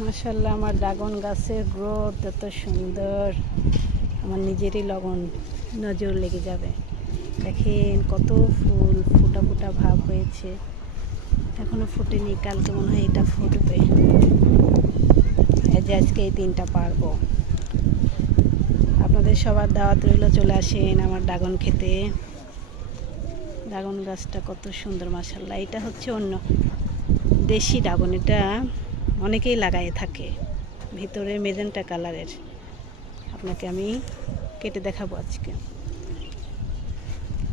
মাশাআল্লাহ, আমার ড্রাগন গাছের গ্রোথ এত সুন্দর, আমার নিজেরই নজর লেগে যাবে। দেখেন কত ফুল ফোটা ফোটা ভাব হয়েছে, এখনো ফোটেনি, কালকে মনে হয় এটা ফুটবে। এই যে আজকে এই 3টা পারবো। আপনাদের সবার দাওয়াত রইল, চলে আসেন আমার ড্রাগন খেতে। ড্রাগন গাছটা কত সুন্দর মাশাআল্লাহ। এটা হচ্ছে অন্য দেশি ড্রাগন, এটা অনেকেই লাগায়ে থাকে, ভিতরে মেজেন্টা কালারের। আপনাকে আমি কেটে দেখাবো আজকে।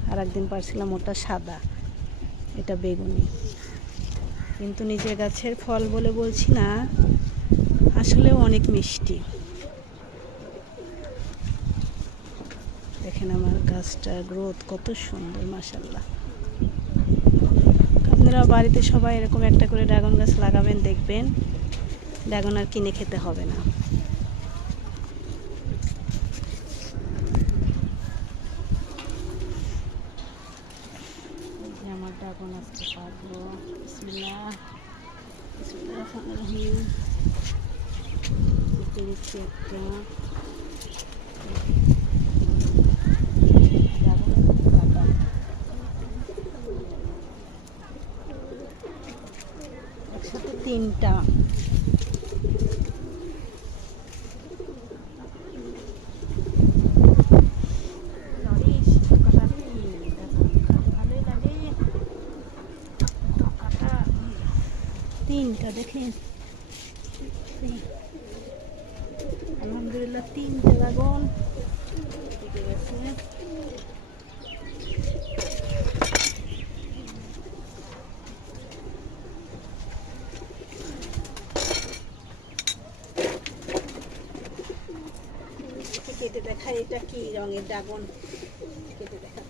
আর একদিন পারছিলাম ওটা সাদা, এটা বেগুনি। কিন্তু নিজের গাছের ফল বলে বলছি না, আসলেও অনেক মিষ্টি। দেখেন আমার গাছটার গ্রোথ কত সুন্দর মাশাআল্লাহ। আপনারা বাড়িতে সবাই এরকম একটা করে ড্রাগন গাছ লাগাবেন, দেখবেন ড্রাগন আর কিনে খেতে হবে না। আমার ড্রাগন আজকে পারবো। বিসমিল্লাহ বিসমিল্লাহির রহমানির রহিম। পেরেছি একটা একসাথে 3টা। দেখেন আলহামদুলিল্লাহ 3টা ড্রাগন পেকে গেছে। কেটে দেখা এটা কি রঙের ড্রাগন, কেটে দেখা।